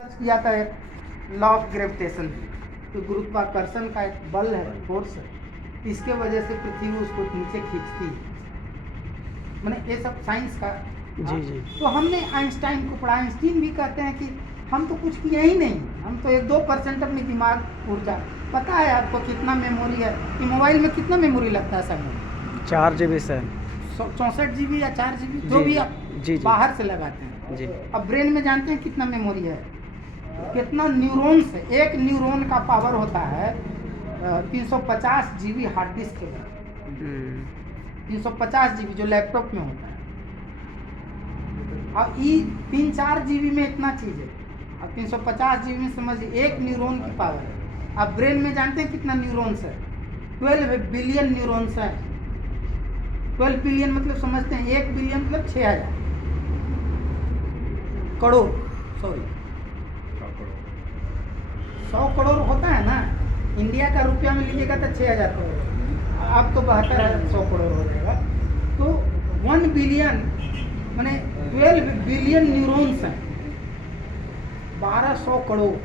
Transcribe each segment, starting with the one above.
किया था law of gravitation, तो गुरुत्वाकर्षण का एक बल है, फोर्स है, इसके वजह से पृथ्वी उसको नीचे खींचती है। मैंने ये सब साइंस का जी। तो हमने आइंस्टाइन को पढ़ा। आइंस्टीन भी कहते हैं कि हम तो कुछ किए ही नहीं, हम तो 1-2% अपनी दिमाग ऊर्जा। पता है आपको कितना मेमोरी है कि मोबाइल में कितना मेमोरी लगता है सर में? 4 GB सर। 64 GB या 4 GB जो भी आप जी। बाहर से लगाते हैं। जी। अब ब्रेन में जानते हैं कितना मेमोरी है, कितना न्यूरॉन्स है? एक न्यूरॉन का पावर होता है 350 GB हार्ड डिस्क के बाद, 350 GB जो लैपटॉप में होता है। अब ये 3-4 GB में इतना चीज़ है, अब 350 GB में समझिए 1 न्यूरॉन की पावर है। अब ब्रेन में जानते हैं कितना न्यूरॉन्स है? 12 बिलियन न्यूरॉन्स है। 12 बिलियन मतलब समझते हैं 1 बिलियन मतलब 6000 करोड़, सॉरी 100 करोड़ होता है ना, इंडिया का रुपया में लीजिएगा तो 6000 करोड़। अब तो 100 करोड़ हो जाएगा। तो 1 बिलियन माने 12 बिलियन न्यूरॉन्स हैं, 1200 करोड़।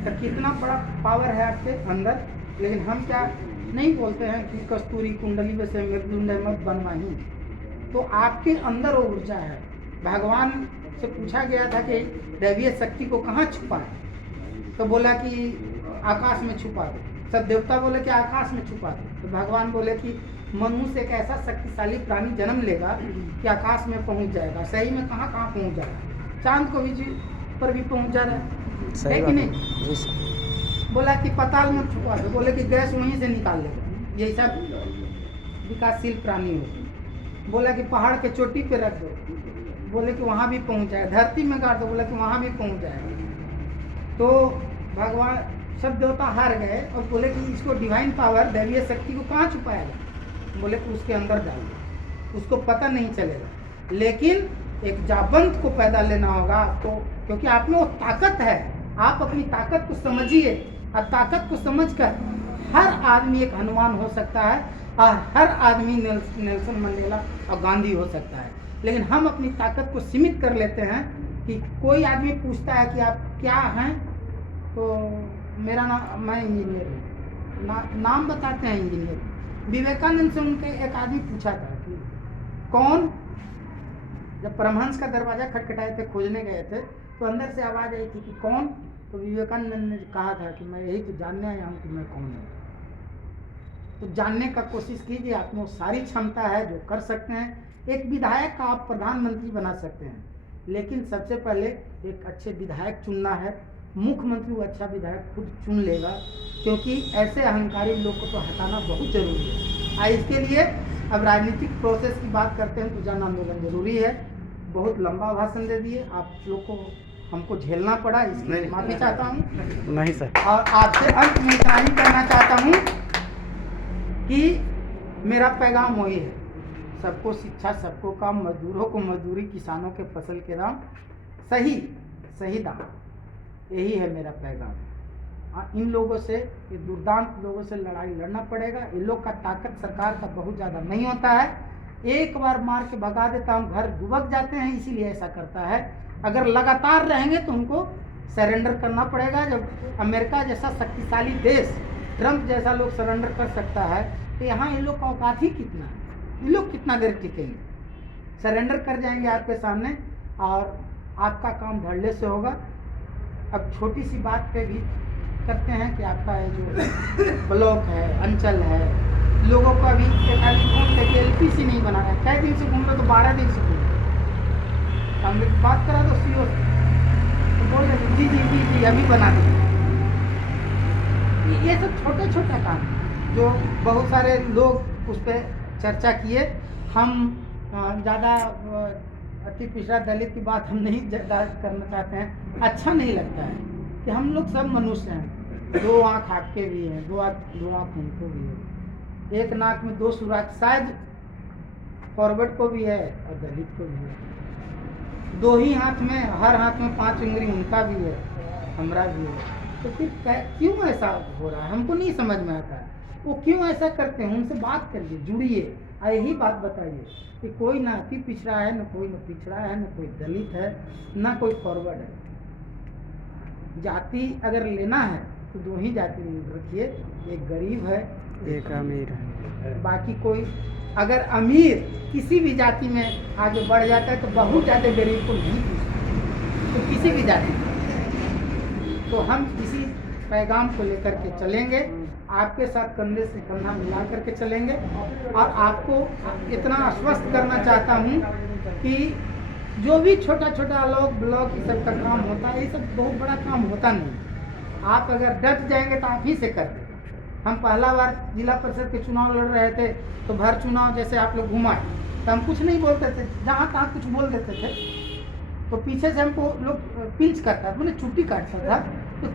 तो कितना बड़ा पावर है आपके अंदर। लेकिन हम क्या नहीं बोलते हैं कि कस्तूरी कुंडली में से मृत्युंजय मत बनवाही। तो आपके अंदर वो ऊर्जा है। भगवान से पूछा गया था कि दैवीय शक्ति को कहाँ छुपा है, तो बोला कि आकाश में छुपा दो। सब देवता बोले कि आकाश में छुपा दो। तो भगवान बोले कि मनुष्य एक ऐसा शक्तिशाली प्राणी जन्म लेगा कि आकाश में पहुंच जाएगा। सही में कहाँ कहाँ पहुंच जाएगा, चांद को भी पर भी पहुंच जा रहा है कि नहीं? जी सर। बोला कि पाताल में छुपा दो, बोले कि गैस वहीं से निकाल लेगा। यही सब विकासशील प्राणी हो। बोला कि पहाड़ के चोटी पे रख दो, बोले कि वहाँ भी पहुँच जाएगा। धरती में गाड़ दो, बोला कि वहाँ भी पहुँच जाएगा। तो भगवान सब देवता हार गए और बोले कि इसको डिवाइन पावर दैवीय शक्ति को कहाँ छुपाएगा? बोले कि उसके अंदर डाल दो, उसको पता नहीं चलेगा। लेकिन एक जाबंत को पैदा लेना होगा आपको, क्योंकि आप में वो ताकत है। आप अपनी ताकत को समझिए, और ताकत को समझकर हर आदमी एक हनुमान हो सकता है, और हर आदमी नेल्सन मंडेला और गांधी हो सकता है। लेकिन हम अपनी ताकत को सीमित कर लेते हैं कि कोई आदमी पूछता है कि आप क्या हैं, तो मेरा नाम, मैं इंजीनियर हूँ, नाम बताते हैं इंजीनियर। विवेकानंद से उनके एक आदमी पूछा था कि कौन, जब परमहंस का दरवाजा खटखटाए थे, खोजने गए थे, तो अंदर से आवाज़ आई थी कि कौन? तो विवेकानंद ने कहा था कि मैं यही तो जानने आया हूँ कि मैं कौन हूँ। तो जानने का कोशिश कीजिए, आप में सारी क्षमता है जो कर सकते हैं। एक विधायक का आप प्रधानमंत्री बना सकते हैं, लेकिन सबसे पहले एक अच्छे विधायक चुनना है। मुख्यमंत्री वो अच्छा विधायक खुद चुन लेगा, क्योंकि ऐसे अहंकारी लोग को तो हटाना बहुत जरूरी है। इसके लिए अब राजनीतिक प्रोसेस की बात करते हैं तो जन आंदोलन जरूरी है। बहुत लंबा भाषण दे दिए आप लोग को, हमको झेलना पड़ा, इसलिए माफी चाहता हूँ। नहीं सर। और आपसे अंत में इतना ही कहना चाहता हूँ कि मेरा पैगाम वही है, सबको शिक्षा, सबको काम, मजदूरों को मजदूरी, किसानों के फसल के दाम, सही दाम, यही है मेरा पैगाम। इन लोगों से, ये दुर्दांत लोगों से लड़ाई लड़ना पड़ेगा। इन लोग का ताकत सरकार का बहुत ज़्यादा नहीं होता है। एक बार मार के भगा देता हम, घर दुबक जाते हैं, इसीलिए ऐसा करता है। अगर लगातार रहेंगे तो उनको सरेंडर करना पड़ेगा। जब अमेरिका जैसा शक्तिशाली देश, ट्रंप जैसा लोग सरेंडर कर सकता है, तो यहाँ इन लोग का औकात ही कितना है? इन लोग कितना देर टिकेंगे? सरेंडर कर जाएंगे आपके सामने, और आपका काम धड़ल्ले से होगा। अब छोटी सी बात पे भी करते हैं कि आपका ये जो ब्लॉक है, अंचल है, लोगों को अभी एक आदमी घूम के LPC नहीं बना रहा है। कई दिन से घूम रहे, तो 12 दिन से घूम रहे। हम बात करा तो CO तो बोल रहे जी अभी बना देंगे। ये सब छोटे छोटे काम जो बहुत सारे लोग उस पर चर्चा किए। हम ज़्यादा अति पिछड़ा दलित की बात हम नहीं ज़्यादा करना चाहते हैं। अच्छा नहीं लगता है कि हम लोग सब मनुष्य हैं। 2 आँख आपके भी हैं, 2 आँख उनको भी है, 1 नाक में 2 सुराख शायद फॉरवर्ड को भी है और दलित को भी है। 2 ही हाथ में, हर हाथ में 5 उंगली उनका भी है, हमारा भी है। तो फिर क्यों ऐसा हो रहा है, हमको नहीं समझ में आता है। वो क्यों ऐसा करते हैं? उनसे बात करिए, जुड़िए, यही बात बताइए कि कोई ना अति पिछड़ा है, न कोई न पिछड़ा है, न कोई दलित है, ना कोई फॉरवर्ड है। जाति अगर लेना है तो दो ही जाति रखिए, एक गरीब है एक अमीर है। बाकी कोई अगर अमीर किसी भी जाति में आगे बढ़ जाता है तो बहुत ज़्यादा गरीब को नहीं पूछता, तो किसी भी जाति में। तो हम इसी पैगाम को लेकर के चलेंगे, आपके साथ कंधे से कंधा मिला करके चलेंगे। और आपको इतना आश्वस्त करना चाहता हूँ कि जो भी छोटा छोटा ब्लॉक ये सब का काम होता है, ये सब बहुत बड़ा काम होता नहीं। आप अगर डट जाएंगे तो आप ही से कर देंगे। हम पहला बार जिला परिषद के चुनाव लड़ रहे थे तो भर चुनाव जैसे आप लोग घुमाए तो हम कुछ नहीं बोलते थे, जहाँ तहाँ कुछ बोल देते थे, तो पीछे से हमको लोग पिंच करता था, मैंने छुट्टी काटता था। तो